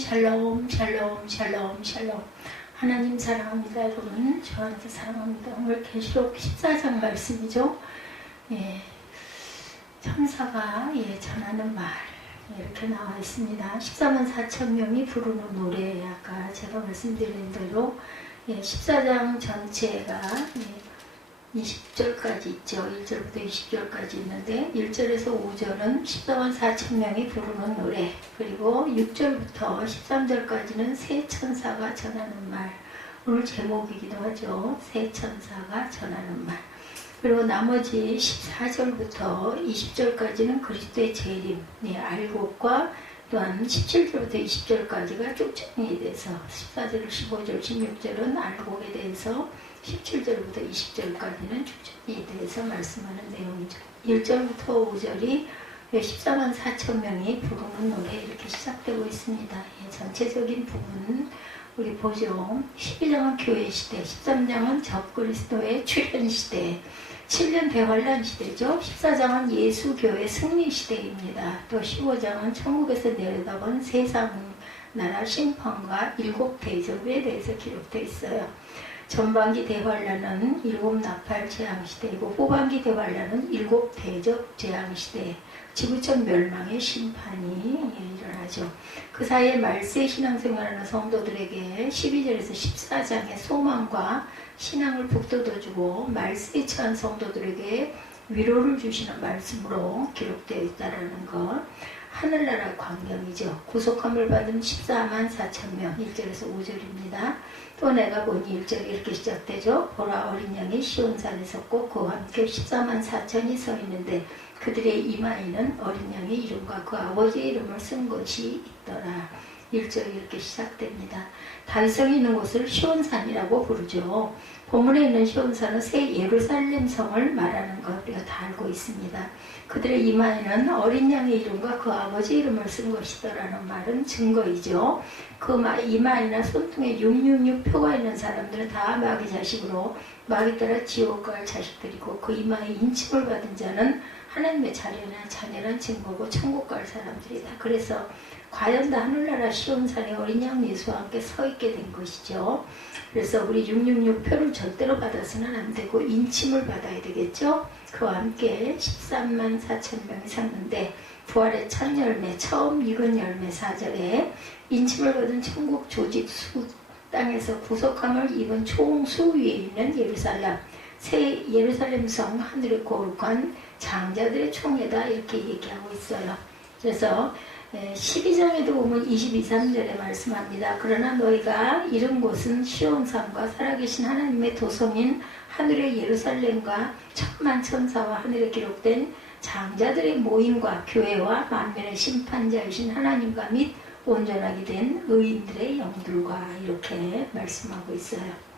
샬롬 샬롬 샬롬 샬롬. 하나님 사랑합니다. 여러분 저한테 사랑합니다. 오늘 계시록 14장 말씀이죠. 예, 천사가 전하는 말 이렇게 나와 있습니다. 14만 4천 명이 부르는 노래. 아까 제가 말씀드린 대로 14장 전체가 20절까지 있죠. 1절부터 20절까지 있는데 1절에서 5절은 14만 4천 명이 부르는 노래, 그리고 6절부터 13절까지는 새 천사가 전하는 말, 오늘 제목이기도 하죠. 새 천사가 전하는 말. 그리고 나머지 14절부터 20절까지는 그리스도의 재림, 알곡과 또한 17절부터 20절까지가 쭉 정리에 대해서 14절, 15절, 16절은 알곡에 대해서 17절부터 20절까지는 축전에 대해서 말씀하는 내용이죠. 1절부터 5절이 14만 4천 명이 부르는 노래 이렇게 시작되고 있습니다. 전체적인 부분 우리 보죠. 12장은 교회 시대, 13장은 적그리스도의 출현 시대, 7년 대환란 시대죠. 14장은 예수교회 승리 시대입니다. 또 15장은 천국에서 내려다본 세상 나라 심판과 7 대접에 대해서 기록되어 있어요. 전반기 대환란은 7 나팔 재앙시대이고 후반기 대환란은 7 대접 재앙시대, 지구촌 멸망의 심판이 일어나죠. 그 사이에 말세 신앙생활하는 성도들에게 12절에서 14장의 소망과 신앙을 북돋워주고 말세에 처한 성도들에게 위로를 주시는 말씀으로 기록되어 있다는 것. 하늘나라 광경이죠. 구속함을 받은 14만 4천 명, 1절에서 5절입니다. 또 내가 보니 1절이 이렇게 시작되죠. 보라, 어린 양이 시온산에 섰고 그와 함께 14만 4천이 서 있는데 그들의 이마에는 어린 양의 이름과 그 아버지의 이름을 쓴 것이 있더라. 1절이 이렇게 시작됩니다. 다윗성이 있는 곳을 시온산이라고 부르죠. 본문에 있는 시온산은 새 예루살렘 성을 말하는 것 우리가 다 알고 있습니다. 그들의 이마에는 어린 양의 이름과 그 아버지 이름을 쓴 것이더라는 말은 증거이죠. 그 이마에나 손등에 666 표가 있는 사람들은 다 마귀 자식으로 마귀 따라 지옥 갈 자식들이고, 그 이마에 인침을 받은 자는 하나님의 자녀란 증거고 천국 갈 사람들이다. 그래서 과연 다 하늘나라 시온산에 어린 양 예수와 함께 서 있게 된 것이죠. 그래서 우리 666 표를 절대로 받아서는 안 되고 인침을 받아야 되겠죠. 그와 함께 13만 4천 명이 샀는데 부활의 첫 열매, 처음 익은 열매 4절에 인침을 받은 천국 조직 수 땅에서 구속함을 입은 총수 위에 있는 예루살렘, 새 예루살렘 성 하늘의 거룩한 장자들의 총회다 이렇게 얘기하고 있어요. 그래서 12장에도 보면 22, 3절에 말씀합니다. 그러나 너희가 이른 곳은 시온산과 살아계신 하나님의 도성인 하늘의 예루살렘과 천만 천사와 하늘에 기록된 장자들의 모임과 교회와 만민의 심판자이신 하나님과 및 온전하게 된 의인들의 영들과 이렇게 말씀하고 있어요.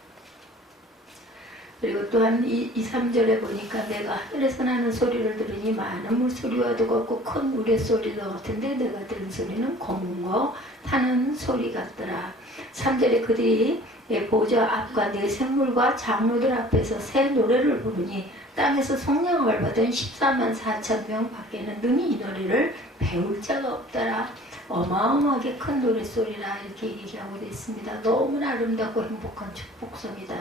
그리고 또한 2, 3절에 보니까 내가 하늘에서 나는 소리를 들으니 많은 물소리와도 같고 큰 우레소리도 같은데 내가 들은 소리는 검은거 타는 소리 같더라. 3절에 그들이 보좌 앞과 네 생물과 장로들 앞에서 새 노래를 부르니 땅에서 성령을 받은 14만 4천 명 밖에는 능히 이 노래를 배울 자가 없더라. 어마어마하게 큰 노래소리라 이렇게 얘기하고 있습니다. 너무나 아름답고 행복한 축복성이다.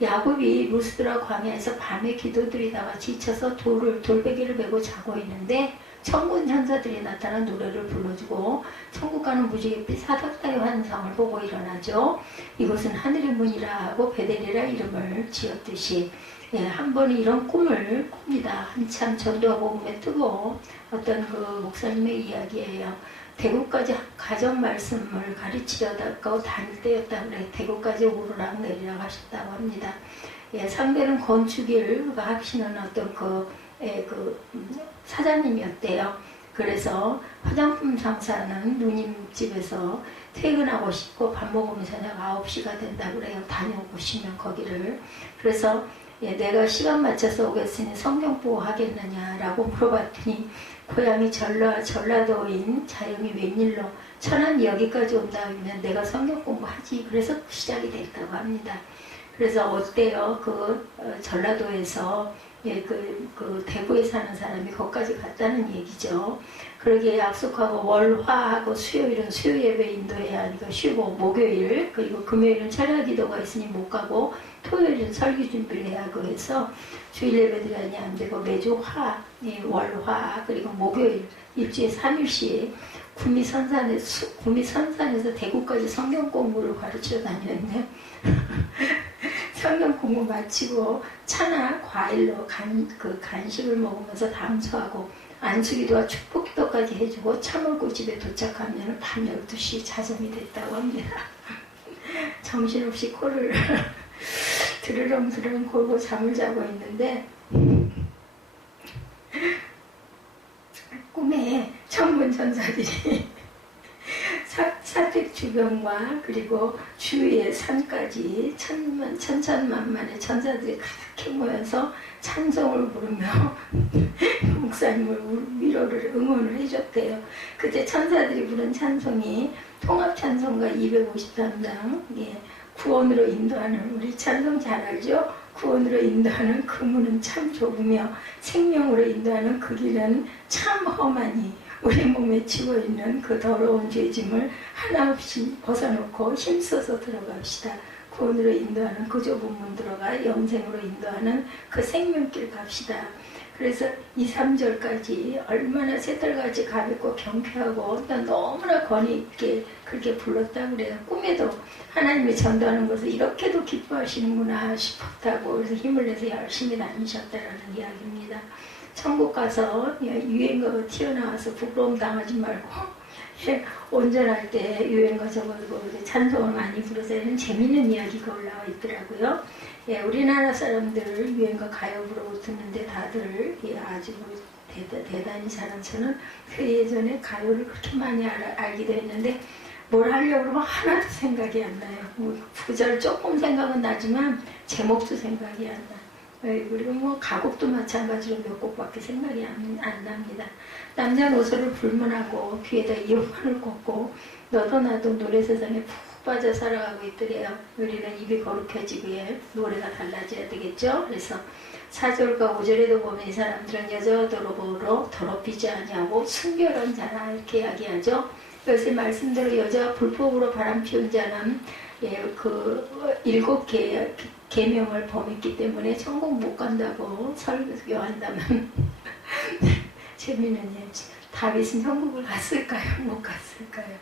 야곱이 루스드라 광야에서 밤에 기도드리다가 지쳐서 돌베개를 메고 자고 있는데 천군 천사들이 나타나 노래를 불러주고 천국 가는 무지갯빛 사닥다리 환상을 보고 일어나죠. 이곳은 하늘의 문이라 하고 베델이라 이름을 지었듯이 한 번은 이런 꿈을 꿉니다. 한참 전도와 복음에 뜨고 어떤 그 목사님의 이야기예요. 대구까지 가정 말씀을 가르치려다가 다닐 때였다 그래. 대구까지 오르락 내리락 하셨다고 합니다. 상대는 건축일 하시는 어떤 사장님이었대요. 그래서 화장품 장사하는 누님 집에서 퇴근하고 싶고 밥 먹으면 저녁 9시가 된다 그래요. 다녀오시면 거기를. 그래서 내가 시간 맞춰서 오겠으니 성경 보고 하겠느냐라고 물어봤더니 고향이 전라도인 자영이 웬일로 천안이 여기까지 온다면 내가 성경 공부하지. 그래서 시작이 됐다고 합니다. 그래서 어때요? 전라도에서 그 대구에 사는 사람이 거기까지 갔다는 얘기죠. 그러게 약속하고 월화하고 수요일은 수요 예배 인도해야 하니까 쉬고 목요일 그리고 금요일은 철야 기도가 있으니 못 가고 토요일은 설교 준비를 해야 하고 해서 주일 예배 드려야 안 되고 매주 화, 월화 그리고 목요일 일주일에 3일씩 구미선산에서 대구까지 성경 공부를 가르쳐 다녔네. 성경 공부 마치고 차나 과일로 간식을 먹으면서 담소하고 안수기도와 축복기도까지 해주고 참을고 집에 도착하면 밤 12시 자정이 됐다고 합니다. 정신없이 코를 드르렁드르렁 골고 잠을 자고 있는데 꿈에 천군천사들이 사택 주변과 그리고 주위의 산까지 천천만만의 천사들이 가득히 모여서 찬송을 부르며 목사님을 위로를 응원을 해줬대요. 그때 천사들이 부른 찬송이 통합찬송가 253장 구원으로 인도하는 우리 찬송 잘 알죠? 구원으로 인도하는 그 문은 참 좁으며 생명으로 인도하는 그 길은 참 험하니 우리 몸에 지워있는 그 더러운 죄짐을 하나 없이 벗어놓고 힘써서 들어갑시다. 구원으로 인도하는 그 좁은 문 들어가 영생으로 인도하는 그 생명길 갑시다. 그래서 2, 3절까지 얼마나 새들같이 가볍고 경쾌하고 너무나 권위 있게 그렇게 불렀다 그래요. 꿈에도 하나님이 전도하는 것을 이렇게도 기뻐하시는구나 싶었다고 그래서 힘을 내서 열심히 다니셨다라는 이야기입니다. 천국 가서 유행가가 튀어나와서 부끄러움 당하지 말고 온전할 때 유행가 적어도 찬송을 많이 부르서 이런 재밌는 이야기가 올라와 있더라고요. 우리나라 사람들 유행가 가요 부르고 듣는데 다들 아주 대단히 잘한 저는 그 예전에 가요를 그렇게 많이 알기도 했는데 뭘 하려고 그러면 하나도 생각이 안 나요. 구절 조금 생각은 나지만 제목도 생각이 안 나요. 그리고 가곡도 마찬가지로 몇 곡밖에 생각이 안 납니다. 남자 노소를 불문하고 귀에다 이어폰을 꽂고 너도 나도 노래 세상에 푹 빠져 살아가고 있더래요. 우리는 입이 거룩해지기에 노래가 달라져야 되겠죠. 그래서 4절과 5절에도 보면 이 사람들은 여자와 더러움으로 더럽히지 아니하고 순결한 자라 이렇게 이야기하죠. 그래서 말씀대로 여자와 불법으로 바람 피운 자는 그 7개의 계명을 범했기 때문에 천국 못 간다고 설교한다면 재미는 다윗은 천국을 갔을까요? 못 갔을까요?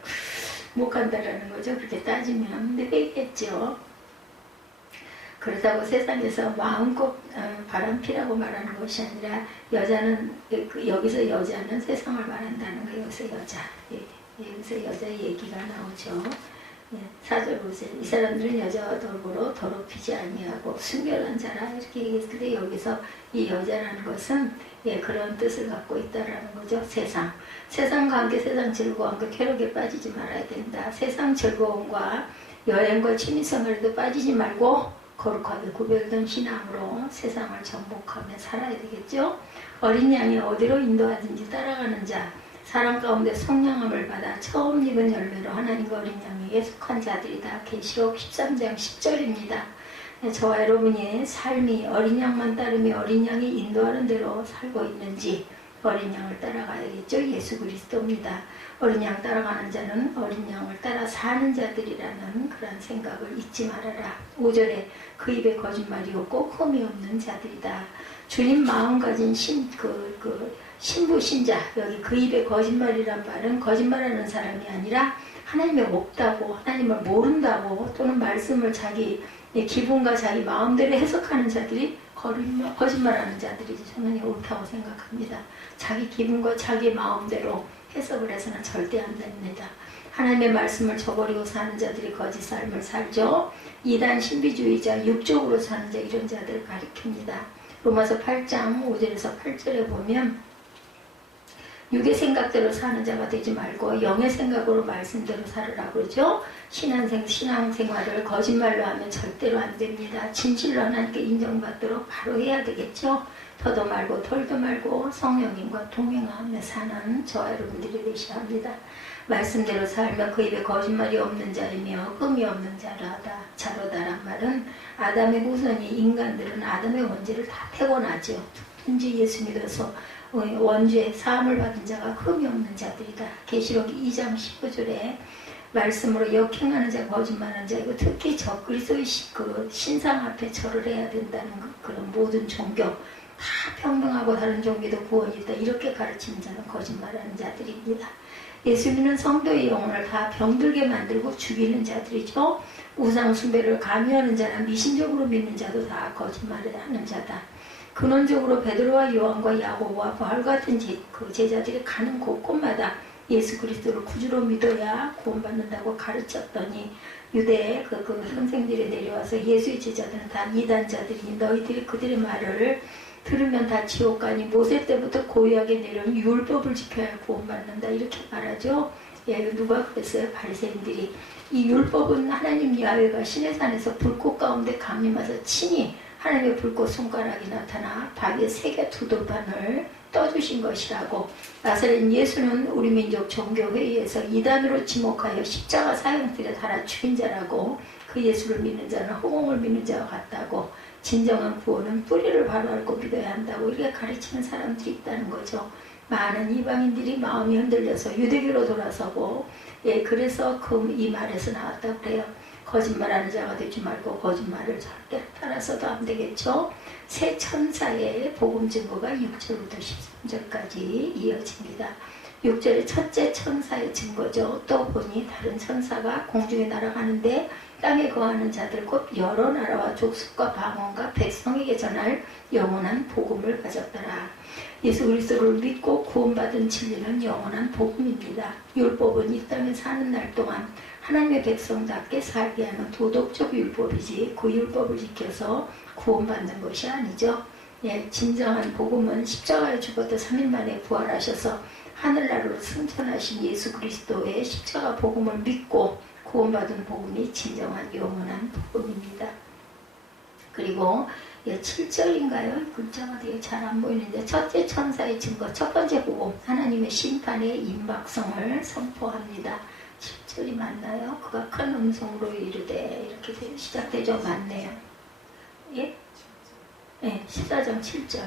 못 간다라는 거죠. 그렇게 따지면. 근데 회개했죠. 그렇다고 세상에서 마음껏 바람피라고 말하는 것이 아니라 여자는 여기서 여자는 세상을 말한다는 거예요. 여기서 여자. 여기서 여자의 얘기가 나오죠. 4절 보세요. 이 사람들은 여자와 더불어 더럽히지 아니하고 순결한 자라 이렇게 얘기했을 때 여기서 이 여자라는 것은 그런 뜻을 갖고 있다라는 거죠. 세상 관계, 세상 즐거움과 쾌락에 빠지지 말아야 된다. 세상 즐거움과 여행과 취미생활에도 빠지지 말고 거룩하게 구별된 신앙으로 세상을 정복하며 살아야 되겠죠. 어린 양이 어디로 인도하든지 따라가는 자, 사람 가운데 성령함을 받아 처음 익은 열매로 하나님과 어린 양에게 속한 자들이다. 계시록 13장 10절입니다. 저와 여러분의 삶이 어린 양만 따르며 어린 양이 인도하는 대로 살고 있는지 어린 양을 따라가야겠죠. 예수 그리스도입니다. 어린 양 따라가는 자는 어린 양을 따라 사는 자들이라는 그런 생각을 잊지 말아라. 5절에 그 입에 거짓말이 없고 흠이 없는 자들이다. 주님 마음 가진 신부 신자, 여기 그 입에 거짓말이란 말은 거짓말하는 사람이 아니라 하나님이 없다고, 하나님을 모른다고, 또는 말씀을 자기 기분과 자기 마음대로 해석하는 자들이 거짓말하는 자들이지. 저는 옳다고 생각합니다. 자기 기분과 자기 마음대로 해석을 해서는 절대 안 됩니다. 하나님의 말씀을 저버리고 사는 자들이 거짓 삶을 살죠. 이단 신비주의자, 육적으로 사는 자, 이런 자들을 가리킵니다. 로마서 8장 5절에서 8절에 보면 육의 생각대로 사는 자가 되지 말고 영의 생각으로 말씀대로 살으라 그러죠. 신앙생활을 거짓말로 하면 절대로 안 됩니다. 진실로 하나님께 인정받도록 바로 해야 되겠죠. 더도 말고 덜도 말고 성령님과 동행하며 사는 저와 여러분들이 되셔야 합니다. 말씀대로 살면 그 입에 거짓말이 없는 자이며 흠이 없는 자로다란 말은 아담의 후손이 인간들은 아담의 원죄를 다 태어나죠. 누구든지 예수 믿어서 원죄 사함을 받은 자가 흠이 없는 자들이다. 계시록 2장 19절에 말씀으로 역행하는 자, 거짓말하는 자, 이거 특히 그리스도의 그 신상 앞에 절을 해야 된다는 그런 모든 종교 다 평등하고 다른 종교도 구원이 있다. 이렇게 가르치는 자는 거짓말하는 자들입니다. 예수 믿는 성도의 영혼을 다 병들게 만들고 죽이는 자들이죠. 우상 숭배를 강요하는 자나 미신적으로 믿는 자도 다 거짓말을 하는 자다. 근원적으로 베드로와 요한과 야고보와 바울 같은 그 제자들이 가는 곳곳마다 예수 그리스도를 구주로 믿어야 구원받는다고 가르쳤더니 유대의 그 선생들이 내려와서 예수의 제자들은 다 이단자들이니 너희들이 그들의 말을 들으면 다 지옥 가니 모세 때부터 고유하게 내려온 율법을 지켜야 구원받는다 이렇게 말하죠. 예, 누가 그랬어요? 바리새인들이. 이 율법은 하나님 야훼가 시내산에서 불꽃 가운데 강림하셔서 친히 하나님의 불꽃 손가락이 나타나 바위에 세계 두 돌판을 떠주신 것이라고. 나사렛 예수는 우리 민족 종교회의에서 이단으로 지목하여 십자가 사형틀에 달아 죽인 자라고. 그 예수를 믿는 자는 허공을 믿는 자와 같다고. 진정한 구원은 뿌리를 바로 알고 믿어야 한다고 이렇게 가르치는 사람들이 있다는 거죠. 많은 이방인들이 마음이 흔들려서 유대교로 돌아서고, 예, 그래서 이 말에서 나왔다고 그래요. 거짓말하는 자가 되지 말고 거짓말을 절대 따라서도 안 되겠죠. 새 천사의 복음 증거가 6절부터 13절까지 이어집니다. 6절의 첫째 천사의 증거죠. 또 보니 다른 천사가 공중에 날아가는데 땅에 거하는 자들 곧 여러 나라와 족속과 방언과 백성에게 전할 영원한 복음을 가졌더라. 예수 그리스도를 믿고 구원받은 진리는 영원한 복음입니다. 율법은 이 땅에 사는 날 동안 하나님의 백성답게 살게 하는 도덕적 율법이지 그 율법을 지켜서 구원받는 것이 아니죠. 예, 진정한 복음은 십자가에 죽었다 3일 만에 부활하셔서 하늘나라로 승천하신 예수 그리스도의 십자가 복음을 믿고 구원받은 복음이 진정한 영원한 복음입니다. 그리고 7절인가요? 글자가 되게 잘 안 보이는데 첫째 천사의 증거, 첫 번째 복음, 하나님의 심판의 임박성을 선포합니다. 7절이 맞나요? 그가 큰 음성으로 이르되 이렇게 시작되죠? 맞네요. 예? 네, 14장 7절.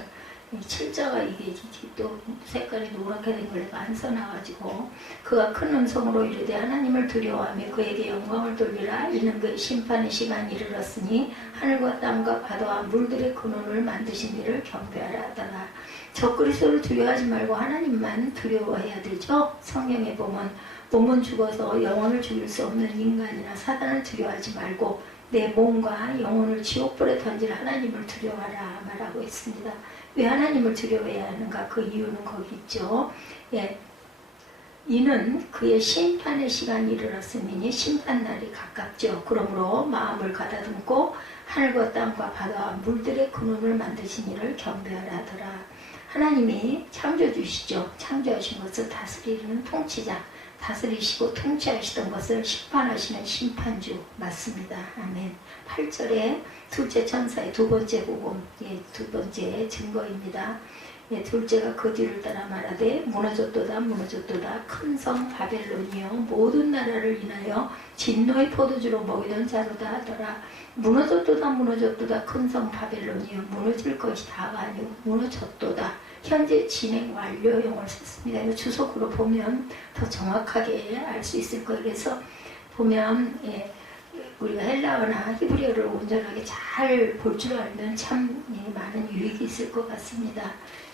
7자가 이게 또 색깔이 노랗게 된 걸 안 써놔가지고 그가 큰 음성으로 이르되 하나님을 두려워하며 그에게 영광을 돌리라. 이는 그의 심판의 시간이 이르렀으니 하늘과 땅과 바다와 물들의 근원을 만드신 이를 경배하라 하더라. 저 그리스도를 두려워하지 말고 하나님만 두려워해야 되죠. 성경에 보면 몸은 죽어서 영혼을 죽일 수 없는 인간이나 사단을 두려워하지 말고 내 몸과 영혼을 지옥불에 던질 하나님을 두려워하라 말하고 있습니다. 왜 하나님을 두려워해야 하는가? 그 이유는 거기 있죠. 예. 이는 그의 심판의 시간이 이르렀으니 심판날이 가깝죠. 그러므로 마음을 가다듬고 하늘과 땅과 바다와 물들의 근원을 만드신 이를 경배하라 하더라. 하나님이 창조주시죠. 창조하신 것을 다스리는 통치자, 다스리시고 통치하시던 것을 심판하시는 심판주 맞습니다. 아멘. 8절에 둘째 천사의 두 번째 복음, 예, 두 번째 증거입니다. 예, 둘째가 그 뒤를 따라 말하되 무너졌도다 무너졌도다 큰 성 바벨론이여 모든 나라를 인하여 진노의 포도주로 먹이던 자로다 하더라. 무너졌도다 무너졌도다 큰 성 바벨론이여 무너질 것이 다가 아니고 무너졌도다. 현재 진행 완료형을 썼습니다. 이거 주석으로 보면 더 정확하게 알 수 있을 거예요. 그래서 보면 예, 우리가 헬라어나 히브리어를 온전하게 잘 볼 줄 알면 참 많은 유익이 있을 것 같습니다.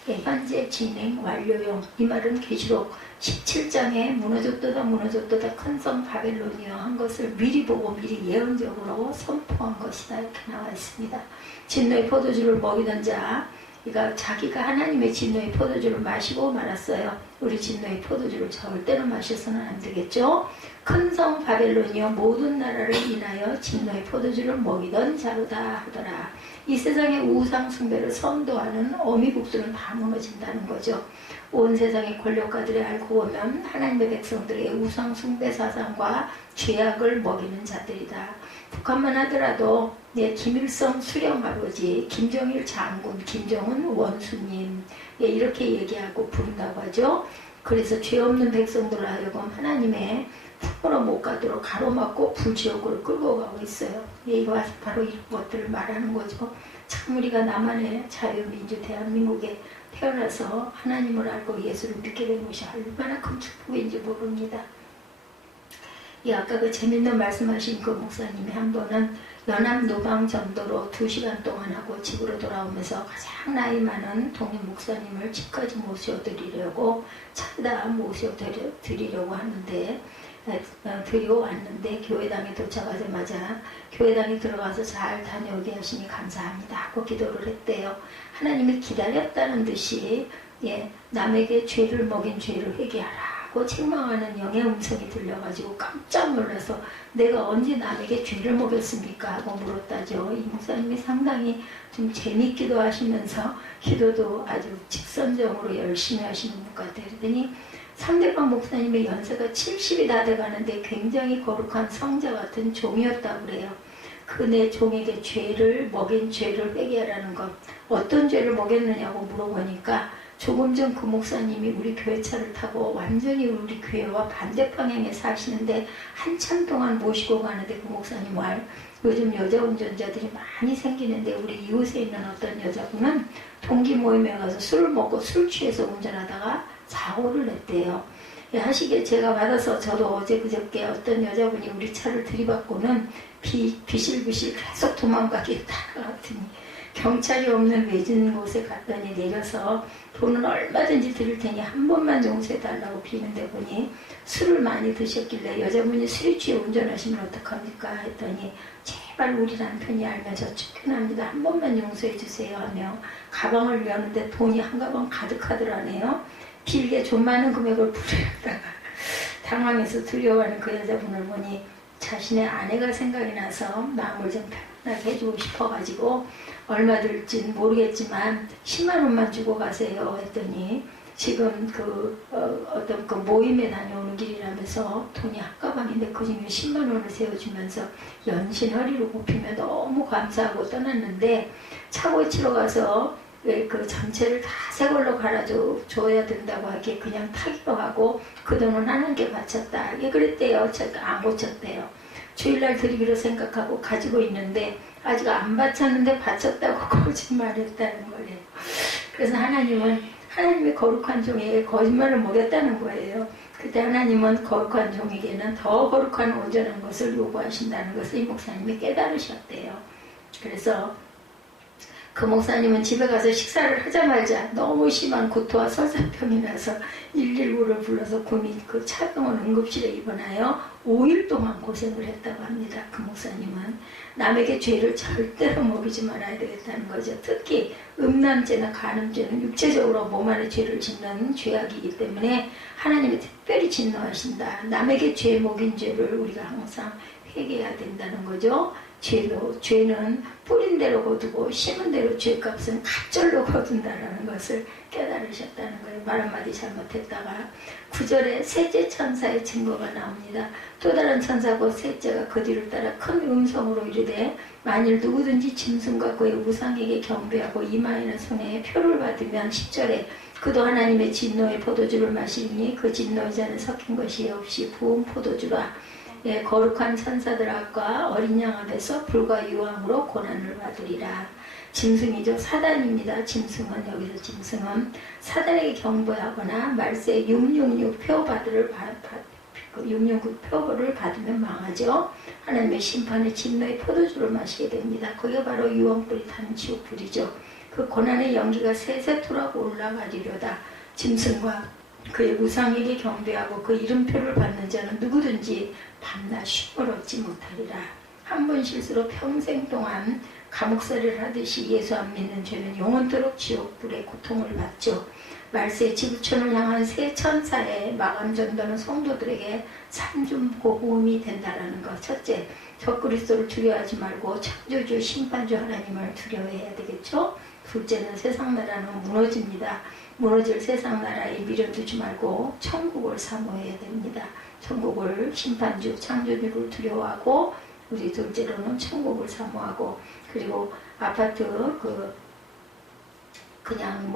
예, 현재 진행 완료형, 이 말은 계시록 17장에 무너졌도다 무너졌도다 큰 성 바벨론이여 한 것을 미리 보고 미리 예언적으로 선포한 것이다 이렇게 나와 있습니다. 진노의 포도주를 먹이던 자, 그러니까 자기가 하나님의 진노의 포도주를 마시고 말았어요. 우리 진노의 포도주를 절대로 마셔서는 안 되겠죠. 큰 성 바벨론이여 모든 나라를 인하여 진노의 포도주를 먹이던 자로다 하더라. 이 세상의 우상 숭배를 선도하는 어미국들은 다 무너진다는 거죠. 온 세상의 권력가들이 알고 보면 하나님의 백성들의 우상 숭배 사상과 죄악을 먹이는 자들이다. 북한만 하더라도 김일성 수령아버지, 김정일 장군, 김정은 원수님 이렇게 얘기하고 부른다고 하죠. 그래서 죄 없는 백성들로 하여금 하나님의 품으로 못 가도록 가로막고 불지옥으로 끌고 가고 있어요. 이거 바로 이런 것들을 말하는 거죠. 참 우리가 나만의 자유민주 대한민국에 태어나서 하나님을 알고 예수를 믿게 된 것이 얼마나 큰 축복인지 모릅니다. 아까 그 재밌는 말씀하신 그 목사님이 한 번은 연합 노방 전도로 2시간 동안 하고 집으로 돌아오면서 가장 나이 많은 동임 목사님을 집까지 모셔드리려고 차에다 모셔드리려고 하는데 드리고 왔는데 교회당에 도착하자마자 교회당에 들어가서 잘 다녀오게 하시니 감사합니다 하고 기도를 했대요. 하나님이 기다렸다는 듯이 남에게 죄를 먹인 죄를 회개하라고 책망하는 영의 음성이 들려가지고 깜짝 놀라서 내가 언제 남에게 죄를 먹였습니까 하고 물었다죠. 이 목사님이 상당히 좀 재밌기도 하시면서 기도도 아주 직선적으로 열심히 하시는 분 같아요. 그랬더니 상대방 목사님의 연세가 70이 다 돼가는데 굉장히 거룩한 성자 같은 종이었다고 그래요. 그 내 종에게 죄를 먹인 죄를 회개하라는 것. 어떤 죄를 먹였느냐고 물어보니까 조금 전 그 목사님이 우리 교회 차를 타고 완전히 우리 교회와 반대 방향에 사시는데 한참 동안 모시고 가는데 그 목사님 말 요즘 여자 운전자들이 많이 생기는데 우리 이웃에 있는 어떤 여자분은 동기 모임에 가서 술을 먹고 술 취해서 운전하다가 사고를 냈대요. 하시기에 제가 받아서 저도 어제 그저께 어떤 여자분이 우리 차를 들이받고는 비실비실 계속 도망가게 따라갔더니 경찰이 없는 외진 곳에 갔더니 내려서 돈은 얼마든지 드릴 테니 한 번만 용서해달라고 비는데 보니 술을 많이 드셨길래 여자분이 술이 취해 운전하시면 어떡합니까 했더니 제발 우리 남편이 알면 저 쫓겨납니다. 한 번만 용서해 주세요 하며 가방을 여는데 돈이 한 가방 가득하더라네요. 길게 좀 많은 금액을 부려다가 당황해서 두려워하는 그 여자분을 보니 자신의 아내가 생각이 나서 마음을 좀 편하게 해주고 싶어가지고 얼마 들지는 모르겠지만 10만 원만 주고 가세요 했더니 지금 어떤 그 모임에 다녀오는 길이라면서 돈이 한 가방인데 그 중에 10만 원을 세워주면서 연신 허리를 굽히며 너무 감사하고 떠났는데 차 고치러 가서 왜 그 전체를 다 새 걸로 갈아줘야 된다고 하기에 그냥 타기로 하고 그 돈은 하나님께 바쳤다. 그랬대요. 제가 안 고쳤대요. 주일날 드리기로 생각하고 가지고 있는데 아직 안 바쳤는데 바쳤다고 거짓말했다는 거예요. 그래서 하나님의 거룩한 종에게 거짓말을 먹였다는 거예요. 그때 하나님은 거룩한 종에게는 더 거룩한 온전한 것을 요구하신다는 것을 이 목사님이 깨달으셨대요. 그래서 그 목사님은 집에 가서 식사를 하자마자 너무 심한 구토와 설사병이 나서 119를 불러서 그 차병원 응급실에 입원하여 5일 동안 고생을 했다고 합니다. 그 목사님은 남에게 죄를 절대로 먹이지 말아야 되겠다는 거죠. 특히 음란죄나 간음죄는 육체적으로 몸 안에 죄를 짓는 죄악이기 때문에 하나님이 특별히 진노하신다. 남에게 죄 먹인 죄를 우리가 항상 회개해야 된다는 거죠. 죄는 뿌린 대로 거두고 심은 대로 죄값은 갑절로 거둔다라는 것을 깨달으셨다는 거예요. 말 한마디 잘못했다가 9절에 셋째 천사의 증거가 나옵니다. 또 다른 천사고 셋째가 그 뒤를 따라 큰 음성으로 이르되 만일 누구든지 짐승과 그의 우상에게 경배하고 이마에는 손에 표를 받으면 10절에 그도 하나님의 진노의 포도주를 마시니 그 진노의 잔에 섞인 것이 없이 부은 포도주라. 거룩한 천사들 앞과 어린 양 앞에서 불과 유황으로 고난을 받으리라. 짐승이죠. 사단입니다. 여기서 짐승은 사단에게 경배하거나 말세 666 표를 받으면 망하죠. 하나님의 심판의 진노의 포도주를 마시게 됩니다. 그게 바로 유황불이 타는 지옥불이죠. 그 고난의 연기가 세세토록 올라가리로다. 짐승과 그의 우상에게 경배하고 그 이름표를 받는 자는 누구든지 밤낮 쉼을 얻지 못하리라. 한 번 실수로 평생 동안 감옥살이를 하듯이 예수 안 믿는 죄는 영원토록 지옥불의 고통을 받죠. 말세 지구촌을 향한 새 천사의 마감 전도는 성도들에게 삼중 복음이 된다라는 것. 첫째, 적그리스도를 두려워하지 말고 창조주 심판주 하나님을 두려워해야 되겠죠. 둘째는 세상 나라는 무너집니다. 무너질 세상 나라에 미련두지 말고 천국을 사모해야 됩니다. 천국을 심판주 창조주를 두려워하고 우리 둘째로는 천국을 사모하고 그리고 아파트 그냥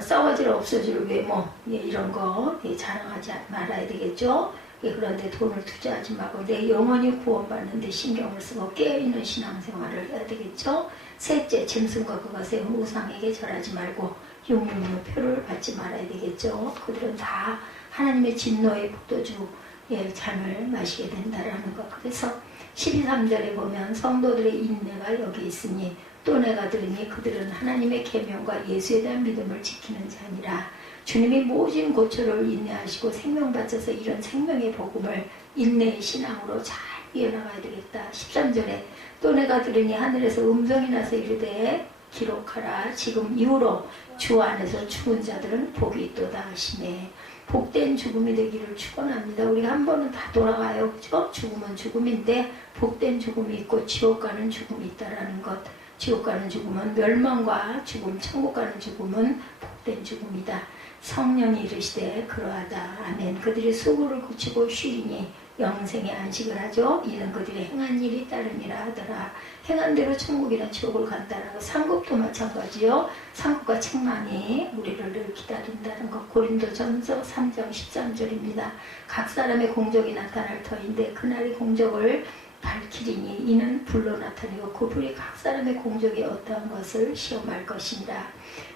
썩어질 없어질 외모 이런 거 자랑하지 말아야 되겠죠. 그런데 돈을 투자하지 말고 내 영혼이 구원받는데 신경을 쓰고 깨어있는 신앙생활을 해야 되겠죠. 셋째, 짐승과 그가 세운 우상에게 절하지 말고 육류의 표를 받지 말아야 되겠죠. 그들은 다 하나님의 진노의 포도주의 잔을 마시게 된다라는 것. 그래서 12~13절에 보면 성도들의 인내가 여기 있으니 또 내가 들으니 그들은 하나님의 계명과 예수에 대한 믿음을 지키는 자니라. 주님이 모진 고초를 인내하시고 생명 바쳐서 이런 생명의 복음을 인내의 신앙으로 잘 이어나가야 되겠다. 13절에 또 내가 들으니 하늘에서 음성이 나서 이르되 기록하라. 지금 이후로 주 안에서 죽은 자들은 복이 있도다 하시네. 복된 죽음이 되기를 축원합니다. 우리가 한 번은 다 돌아가요. 그죠? 죽음은 죽음인데 복된 죽음이 있고 지옥 가는 죽음이 있다라는 것. 지옥 가는 죽음은 멸망과 죽음, 천국 가는 죽음은 복된 죽음이다. 성령이 이르시되 그러하다. 아멘. 그들이 수고를 그치고 쉬리니 영생의 안식을 하죠. 이는 그들의 행한 일이 따름이라 하더라. 행한 대로 천국이나 지옥을 간다라고. 상급도 마찬가지요. 상급과 책망이 우리를 늘 기다린다는 것. 고린도전서 3장 13절입니다. 각 사람의 공적이 나타날 터인데 그날의 공적을 밝히리니 이는 불로 나타내고 그 불이 각 사람의 공적에 어떠한 것을 시험할 것이니라.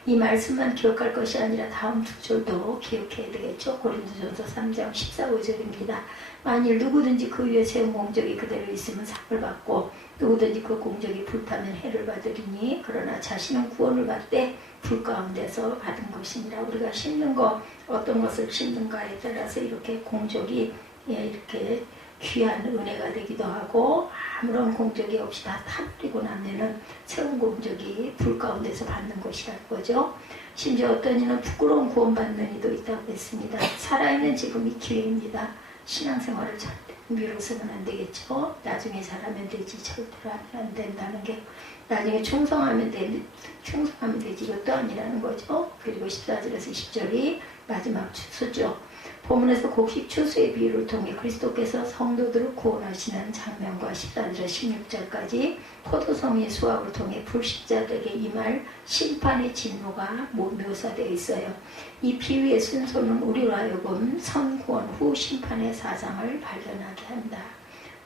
이 말씀만 기억할 것이 아니라 다음 두 절도 기억해야 되겠죠. 고린도전서 3장 14~15절입니다. 만일 누구든지 그 위에 세운 공적이 그대로 있으면 상을 받고 누구든지 그 공적이 불타면 해를 받으리니 그러나 자신은 구원을 받되 불 가운데서 받은 것이니라. 우리가 심는 것, 어떤 것을 심는가에 따라서 이렇게 공적이 이렇게 귀한 은혜가 되기도 하고 아무런 공적이 없이 다 타버리고 나면은 새로운 공적이 불 가운데서 받는 것이라는 거죠. 심지어 어떤 이는 부끄러운 구원받는 이도 있다고 했습니다. 살아있는 지금이 기회입니다. 신앙생활을 절대 미뤄서는 안 되겠죠. 나중에 잘하면 되지 절대로 하면 안 된다는 게 나중에 충성하면 되지 이것도 아니라는 거죠. 그리고 14절에서 20절이 마지막 추수죠. 본문에서 곡식 추수의 비유를 통해 그리스도께서 성도들을 구원하시는 장면과 14절에서 16절까지 포도송이의 수확을 통해 불신자들에게 임할 심판의 진노가 묘사되어 있어요. 이 비유의 순서는 우리로 하여금 선구원 후 심판의 사상을 발견하게 한다.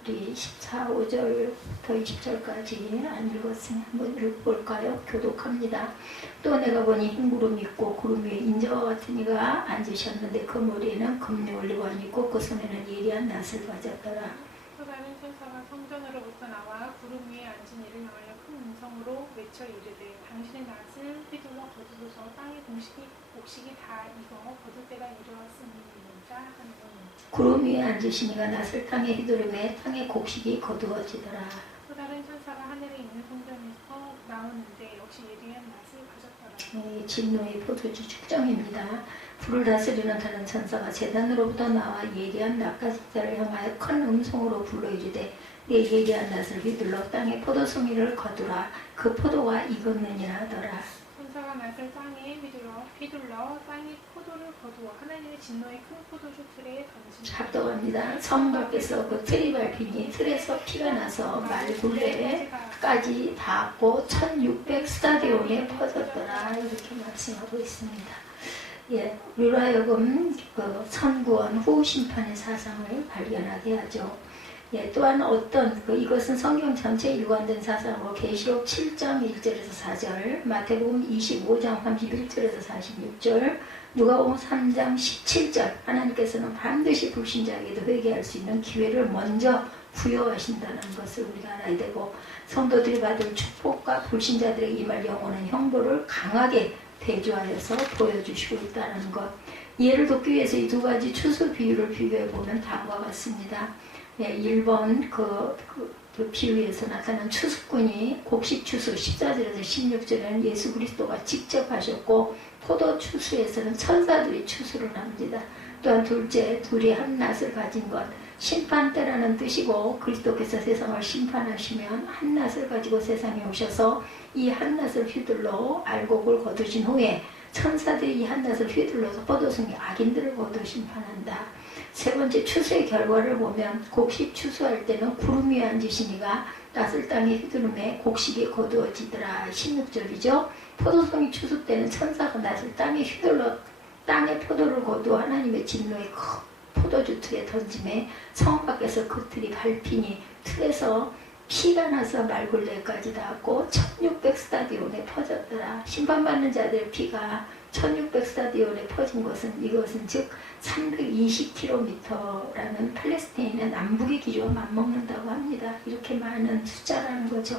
우리 14~5절부터 20절까지 안 읽었으니 한번 읽어볼까요? 교독합니다. 또 내가 보니 흰 구름이 있고 구름 위에 인자와 같은 이가 앉으셨는데 그 머리에는 금리 올리고안 있고 그 손에는 예리한 낫을 가졌더라. 또 다른 천사가 성전으로부터 나와 구름 위에 앉은 이를 향하여 큰 음성으로 외쳐 이르되 당신의 낫을 휘둘러 거두소서. 땅의 곡식이 다 익어 거둘 때가 이르렀으니이다 하는. 구름 위에 앉으신 이가 낫을 땅에 휘두르매 땅의 곡식이 거두어지더라. 또 다른 천사가 하늘에 있는 성전에서 나오는데 역시 예리한 낫을 가졌더라. 진노의 포도주 축정입니다. 불을 다스리는 다른 천사가 제단으로부터 나와 예리한 낫가진 자를 향하여 큰 음성으로 불러 이르되 내 예리한 낫을 휘둘러 땅의 포도송이를 거두라. 그 포도가 익었느니라 하더라. 천사가 낫을 땅에 휘둘러 땅의 포도를 거두어 하나님의 진노의 큰 포도주 틀에 던진다. 합독합니다. 성 밖에서 그 틀이 밟히니 틀에서 피가 나서 말굴레까지 닿았고 1600스타디온에 퍼졌더라. 이렇게 말씀하고 있습니다. 우리로 하여금 그 선구원 후 심판의 사상을 발견하게 하죠. 또한 이것은 성경 전체에 일관된 사상으로 계시록 7장 1절에서 4절, 마태복음 25장 31절에서 46절, 누가복음 3장 17절, 하나님께서는 반드시 불신자에게도 회개할 수 있는 기회를 먼저 부여하신다는 것을 우리가 알아야 되고, 성도들이 받을 축복과 불신자들에게 임할 영원한 형벌을 강하게 대조하여서 보여주시고 있다는 것. 이해를 돕기 위해서 이 두 가지 추수 비유를 비교해보면 다음과 같습니다. 1번 그 비유에서 나타난 추수꾼이 곡식 추수 14절에서 16절에는 예수 그리스도가 직접 하셨고 포도 추수에서는 천사들이 추수를 합니다. 또한 둘째, 둘이 한 낫을 가진 것, 심판 때라는 뜻이고 그리스도께서 세상을 심판하시면 한 낫을 가지고 세상에 오셔서 이 한 낫을 휘둘러 알곡을 거두신 후에 천사들이 이 한 낫을 휘둘러서 포도송이 악인들을 거두 심판한다. 세 번째, 추수의 결과를 보면 곡식 추수할 때는 구름 위에 앉으신 이가 낫을 땅에 휘두르매 곡식이 거두어지더라. 16절이죠. 포도송이 추수 때는 천사가 낫을 땅에 휘둘러 땅에 포도를 거두어 하나님의 진노의 큰 포도주 틀에 던짐에 성 밖에서 그 틀이 밟히니 틀에서 피가 나서 말굴레까지 닿았고 1600 스타디온에 퍼졌더라. 심판받는 자들의 피가 1600 스타디온에 퍼진 이것은 즉 320km라는 팔레스타인의 남북의 기류와 맞먹는다고 합니다. 이렇게 많은 숫자라는 거죠.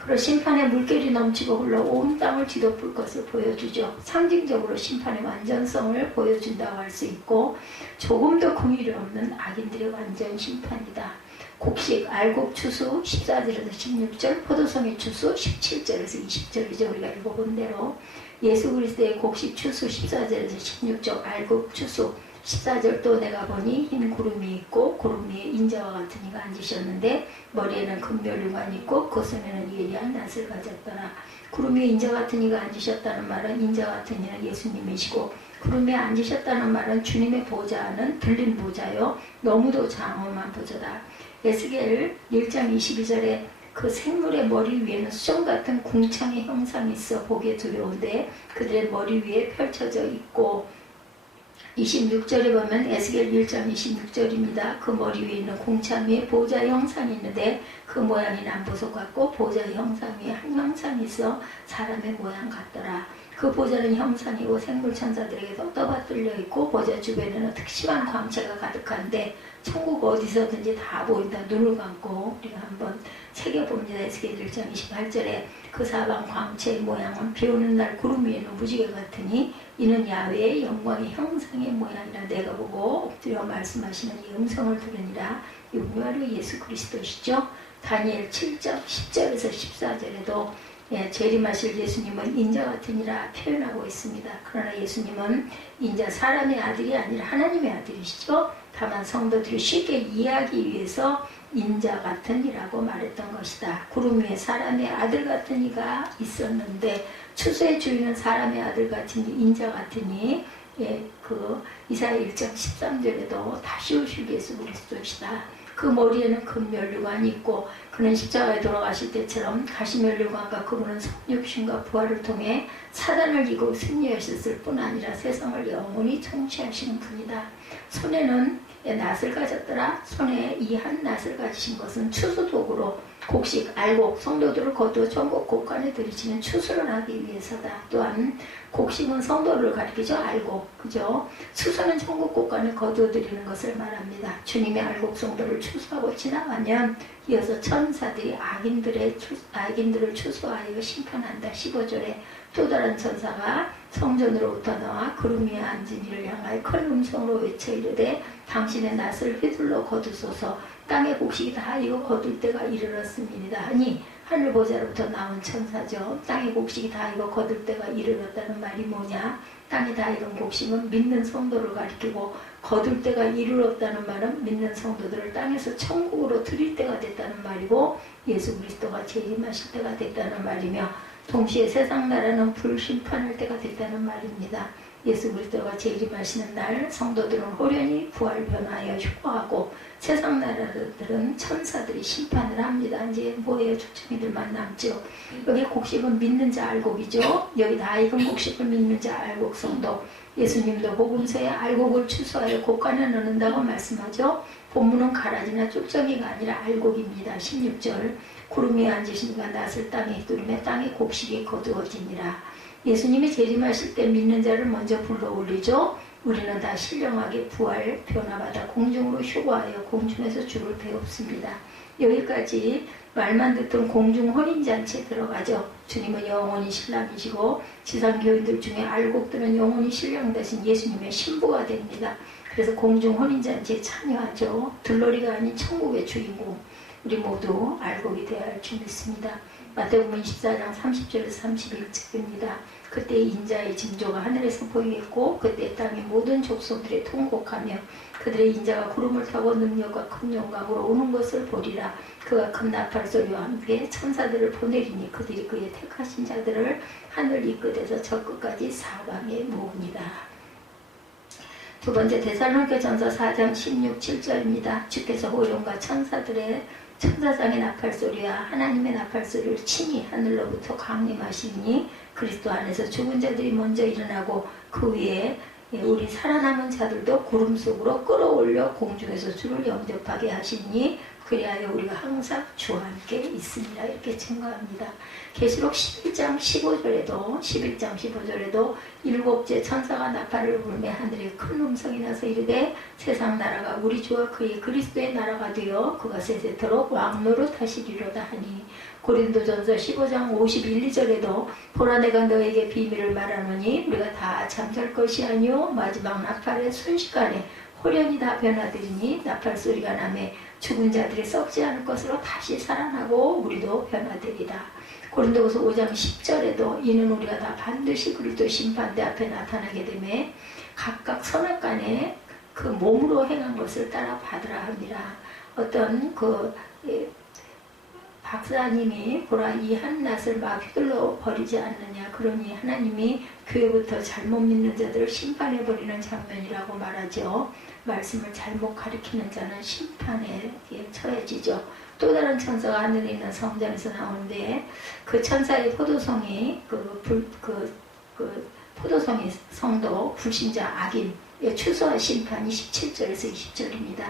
그리고 심판의 물결이 넘치고 흘러 온 땅을 뒤덮을 것을 보여주죠. 상징적으로 심판의 완전성을 보여준다고 할 수 있고 조금도 긍휼이 없는 악인들의 완전 심판이다. 곡식, 알곡 추수 14절에서 16절, 포도송이 추수 17절에서 20절이죠. 우리가 읽어본 대로 예수 그리스도의 곡식 추수 14절에서 16절, 알곡 추수 14절 또 내가 보니 흰 구름이 있고 구름 위에 인자와 같은 이가 앉으셨는데 머리에는 금면류관 있고 그 손에는 예리한 낫을 가졌더라. 구름 위에 인자 같은 이가 앉으셨다는 말은 인자 같은 이는 예수님이시고 구름 위에 앉으셨다는 말은 주님의 보좌는 들린 보좌요 너무도 장엄한 보좌다. 에스겔 1장 22절에 그 생물의 머리 위에는 수정 같은 궁창의 형상이 있어 보기에 두려운데 그들의 머리 위에 펼쳐져 있고 26절에 보면 에스겔 1장 26절입니다. 그 머리 위에 있는 궁창 위에 보좌의 형상이 있는데 그 모양이 남보석 같고 보좌의 형상 위에 한 형상이 있어 사람의 모양 같더라. 그 보좌는 형상이고 생물천사들에게도 떠받들려 있고 보좌 주변에는 특심한 광채가 가득한데 천국 어디서든지 다 보인다. 눈을 감고 우리가 한번 새겨봅니다. 에스겔 1장 28절에 그 사방 광채의 모양은 비오는 날 구름 위에는 무지개 같으니 이는 야훼의 영광의 형상의 모양이라. 내가 보고 엎드려 말씀하시는 이 음성을 들으니라. 이분이 바로 예수 그리스도시죠. 다니엘 7장 10절에서 14절에도 재림하실 예수님은 인자 같으니라 표현하고 있습니다. 그러나 예수님은 인자 사람의 아들이 아니라 하나님의 아들이시죠. 다만 성도들이 쉽게 이해하기 위해서 인자 같으니라고 말했던 것이다. 구름 위에 사람의 아들 같은 이가 있었는데 추수의 주인은 사람의 아들 같으니 인자 같으니 그 이사야 1장 13절에도 다시 오실 예수 그리스도시다. 그 머리에는 금면류관이 있고 그는 십자가에 돌아가실 때처럼 가시면류관과 그분은 성육신과 부활을 통해 사단을 이기고 승리하셨을 뿐 아니라 세상을 영원히 통치하시는 분이다. 손에는 낫을 가졌더라. 손에 이 한 낫을 가지신 것은 추수도구로 곡식, 알곡, 성도들을 거두어 전국 곳간에 들이치는 추수를 하기 위해서다. 또한 곡식은 성도를 가리키죠. 알곡, 그죠? 추수는 전국 곳간에 거두어 들이는 것을 말합니다. 주님의 알곡 성도를 추수하고 지나가면 이어서 천사들이 악인들을 추수하여 심판한다. 15절에 또 다른 천사가 성전으로부터 나와 구름 위에 앉은 이를 향하여 큰 음성으로 외쳐 이르되 당신의 낫을 휘둘러 거두소서. 땅의 곡식이 다 익어 거둘 때가 이르렀음이니이다 하니 하늘 보좌로부터 나온 천사죠. 땅의 곡식이 다 익어 거둘 때가 이르렀다는 말이 뭐냐? 땅에 다 익은 곡식은 믿는 성도를 가리키고 거둘 때가 이르렀다는 말은 믿는 성도들을 땅에서 천국으로 드릴 때가 됐다는 말이고 예수 그리스도가 재림하실 때가 됐다는 말이며 동시에 세상 나라는 불심판할 때가 됐다는 말입니다. 예수 그리스도가 재림하시는 날 성도들은 호련히 부활 변화하여 휴거하고 세상 나라들은 천사들이 심판을 합니다. 이제 뭐예요? 초청이들만 남죠. 여기 곡식은 믿는 자 알곡이죠. 여기 다 익은 곡식을 믿는 자 알곡 성도. 예수님도 복음서에 알곡을 추수하여 곳간에 넣는다고 말씀하죠. 본문은 가라지나 쭉정이가 아니라 알곡입니다. 16절 구름 위에 앉으시니까 낫을 땅에 휘두르며 땅의 곡식이 거두어지니라. 예수님이 재림하실 때 믿는 자를 먼저 불러올리죠. 우리는 다 신령하게 부활 변화받아 공중으로 휴거하여 공중에서 주를 배웁습니다. 여기까지 말만 듣던 공중 혼인잔치에 들어가죠. 주님은 영원히 신랑이시고 지상교인들 중에 알곡들은 영원히 신랑 대신 예수님의 신부가 됩니다. 그래서 공중 혼인잔치에 참여하죠. 들러리가 아닌 천국의 주인공. 우리 모두 알곡이 되어야 할 줄 믿습니다. 마태복음 24장 30절에서 31절입니다. 그때 인자의 징조가 하늘에서 보이겠고 그때 땅의 모든 족속들이 통곡하며 그들의 인자가 구름을 타고 능력과 큰 영광으로 오는 것을 보리라. 그가 큰 나팔 소리와 함께 천사들을 보내리니 그들이 그의 택하신 자들을 하늘 이 끝에서 저 끝까지 사방에 모으니라. 두 번째 데살로니가전서 4장 16, 7절입니다. 주께서 호령과 천사장의 나팔소리와 하나님의 나팔소리를 친히 하늘로부터 강림하시니 그리스도 안에서 죽은 자들이 먼저 일어나고 그 위에 예, 우리 살아남은 자들도 구름 속으로 끌어올려 공중에서 주를 영접하게 하시니 그리하여 우리가 항상 주와 함께 있으리라 이렇게 증거합니다. 계시록 11장 15절에도 일곱째 천사가 나팔을 불매 하늘에 큰 음성이 나서 이르되 세상 나라가 우리 주와 그의 그리스도의 나라가 되어 그가 세세토록 왕노릇 하시리로다 하니 고린도전서 15장 51, 2절에도 보라 내가 너에게 비밀을 말하노니 우리가 다 잠잘 것이 아니요 마지막 나팔의 순식간에 호련히 다 변화되리니 나팔 소리가 나매 죽은 자들이 썩지 않을 것으로 다시 살아나고 우리도 변화되리다. 고린도후서 5장 10절에도 이는 우리가 다 반드시 그리스도 심판대 앞에 나타나게 되매 각각 선악간에 그 몸으로 행한 것을 따라 받으라 합니다. 어떤 박사님이 보라 이 한낱을 막 휘둘러 버리지 않느냐 그러니 하나님이 교회부터 잘못 믿는 자들을 심판해버리는 장면이라고 말하죠. 말씀을 잘못 가리키는 자는 심판에 처해지죠. 또 다른 천사가 하늘에 있는 성전에서 나오는데 그 천사의 포도송이 포도송이 성도 불신자 악인의 추수와 심판이 17절에서 20절입니다.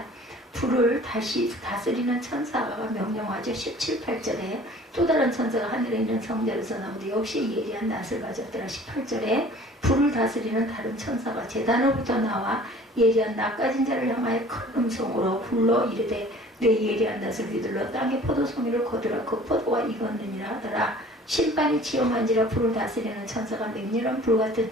불을 다시 다스리는 천사가 명령하죠. 17, 8절에 또 다른 천사가 하늘에 있는 성전에서 나오는데 역시 예리한 낯을 가졌더라. 18절에 불을 다스리는 다른 천사가 제단으로부터 나와 예리한 낯 가진 자를 향하여 큰 음성으로 불러 이르되 내 예리한 낯을 휘둘러 땅에 포도송이를 거두라. 그 포도가 익었느니라 하더라. 심판이 지엄한지라 불을 다스리는 천사가 맹렬한 불같은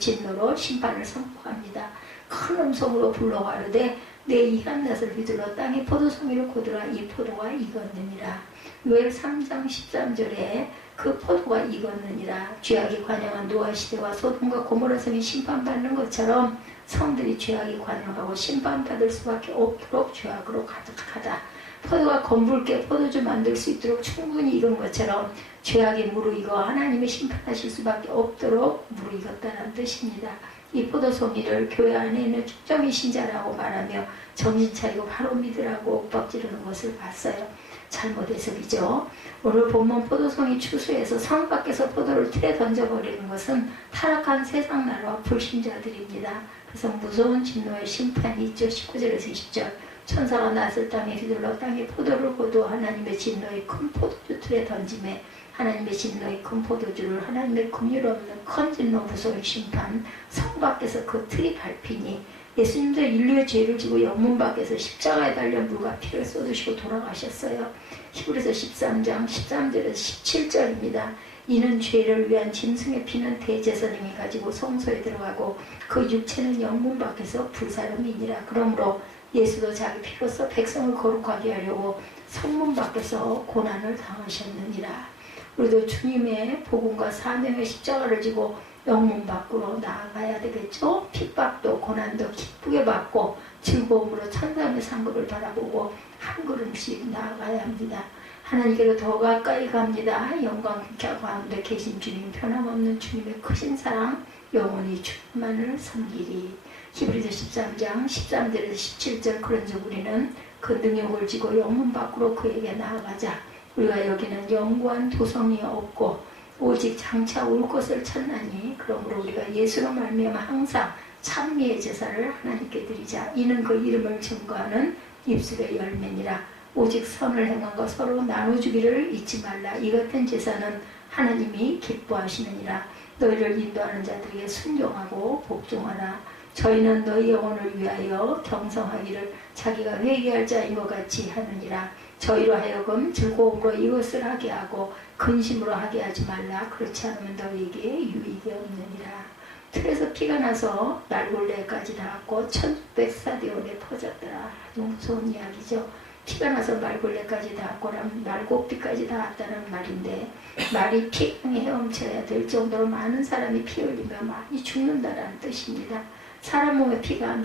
진노로 심판을 선포합니다. 큰 음성으로 불러 가르되 내 이 한낮을 휘둘러 땅에 포도송이를 거두라. 이 포도가 익었느니라. 요엘 3장 13절에 그 포도가 익었느니라. 죄악이 관영한 노아 시대와 소돔과 고모라 성이 심판받는 것처럼 성들이 죄악이 관영하고 심판받을 수밖에 없도록 죄악으로 가득하다. 포도가 검붉게 포도주 만들 수 있도록 충분히 익은 것처럼 죄악이 무르익어 하나님이 심판하실 수밖에 없도록 무르익었다는 뜻입니다. 이 포도송이를 교회 안에 있는 축정의 신자라고 말하며 정신 차리고 바로 믿으라고 윽박지르는 것을 봤어요. 잘못 해석이죠. 오늘 본문 포도송이 추수해서 성 밖에서 포도를 틀에 던져버리는 것은 타락한 세상 나라와 불신자들입니다. 그래서 무서운 진노의 심판이 있죠. 19절에서 20절 천사가 낯을 땅에 휘둘러 땅에 포도를 거두 하나님의 진노의 큰 포도주 틀에 던짐에 하나님의 진노의 큰 포도주를 하나님의 긍휼 없는 큰 진노 무서운 심판 성 밖에서 그 틀이 밟히니 예수님도 인류의 죄를 지고 영문 밖에서 십자가에 달려 물과 피를 쏟으시고 돌아가셨어요. 히브리서 13장 13절에서 17절입니다. 이는 죄를 위한 짐승의 피는 대제사장이 가지고 성소에 들어가고 그 육체는 영문 밖에서 불사름이니라. 그러므로 예수도 자기 피로써 백성을 거룩하게 하려고 성문 밖에서 고난을 당하셨느니라. 우리도 주님의 복음과 사명의 십자가를 지고 영문 밖으로 나아가야 되겠죠. 핍박도 고난도 기쁘게 받고 즐거움으로 천당의 상급을 바라보고 한 걸음씩 나아가야 합니다. 하나님께로 더 가까이 갑니다. 영광 가운데 계신 주님, 변함없는 주님의 크신 사랑, 영원히 주님만을 섬기리. 히브리서 13장 13절에서 17절 그런즉 우리는 그 능력을 지고 영문 밖으로 그에게 나아가자. 우리가 여기는 영구한 도성이 없고 오직 장차 올 것을 찾나니 그러므로 우리가 예수로 말미암아 항상 찬미의 제사를 하나님께 드리자. 이는 그 이름을 증거하는 입술의 열매니라. 오직 선을 행함과 서로 나눠주기를 잊지 말라. 이 같은 제사는 하나님이 기뻐하시느니라. 너희를 인도하는 자들에게 순종하고 복종하라. 저희는 너희 영혼을 위하여 경성하기를 자기가 회개할 자인 것 같이 하느니라. 저희로 하여금 즐거움으로 이것을 하게 하고 근심으로 하게 하지 말라. 그렇지 않으면 너희에게 유익이 없느니라. 틀에서 피가 나서 말골레까지 닿았고 1600스타디온에 퍼졌더라. 아주 무서운 이야기죠. 피가 나서 말골레까지 닿았고 말고피까지 닿았다는 말인데 말이 피강에 헤엄쳐야 될 정도로 많은 사람이 피 흘리며 많이 죽는다라는 뜻입니다. 사람 몸에 피가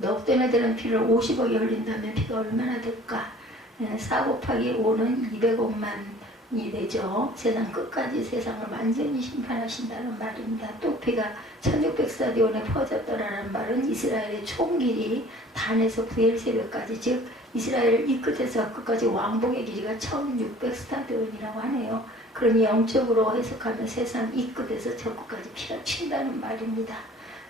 넉대에 되는 피를 50억이 흘린다면 피가 얼마나 될까? 4 곱하기 5는 200억만이 되죠. 세상 끝까지 세상을 완전히 심판하신다는 말입니다. 또 피가 1600스타디온에 퍼졌더라는 말은 이스라엘의 총길이 단에서 부엘세베까지, 즉 이스라엘을 이 끝에서 끝까지 왕복의 길이가 1600스타디온이라고 하네요. 그러니 영적으로 해석하면 세상 이 끝에서 저 끝까지 피가 튄다는 말입니다.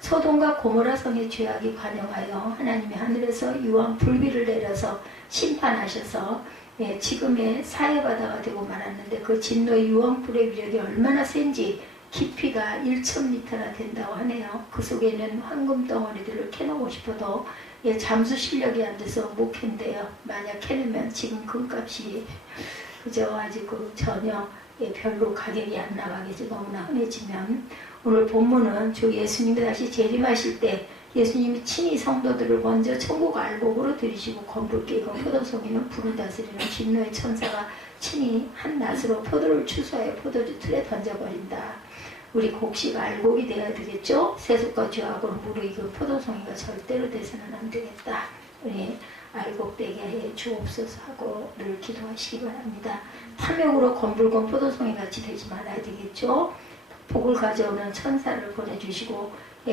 소돔과 고모라 성의 죄악이 관영하여 하나님이 하늘에서 유황 불비를 내려서 심판하셔서 지금의 사해바다가 되고 말았는데 그 진노의 유황불의 위력이 얼마나 센지 깊이가 1,000m나 된다고 하네요. 그 속에는 황금 덩어리들을 캐놓고 싶어도 잠수 실력이 안 돼서 못 캔대요. 만약 캐내면 지금 금값이 그저 아직 전혀 별로 가격이 안 나가겠지. 너무나 흔해지면. 오늘 본문은 주 예수님이 다시 재림하실 때 예수님이 친히 성도들을 먼저 천국 알곡으로 들이시고 검붉게 익은 포도송이는 불을 다스리는 진노의 천사가 친히 한낮으로 포도를 추수하여 포도주 틀에 던져버린다. 우리 곡식 알곡이 되어야 되겠죠? 세속과 죄악으로 무르익은 포도송이가 절대로 돼서는 안 되겠다. 우리 알곡되게 해 주옵소서 하고 늘 기도하시기 바랍니다. 탐욕으로 검붉은 포도송이 같이 되지 말아야 되겠죠? 복을 가져오는 천사를 보내주시고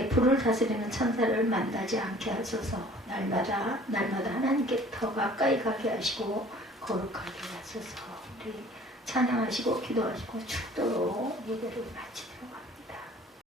불을 다스리는 천사를 만나지 않게 하소서. 날마다 하나님께 더 가까이 가게 하시고 거룩하게 하소서. 우리 찬양하시고 기도하시고 축도로 예배를 마치도록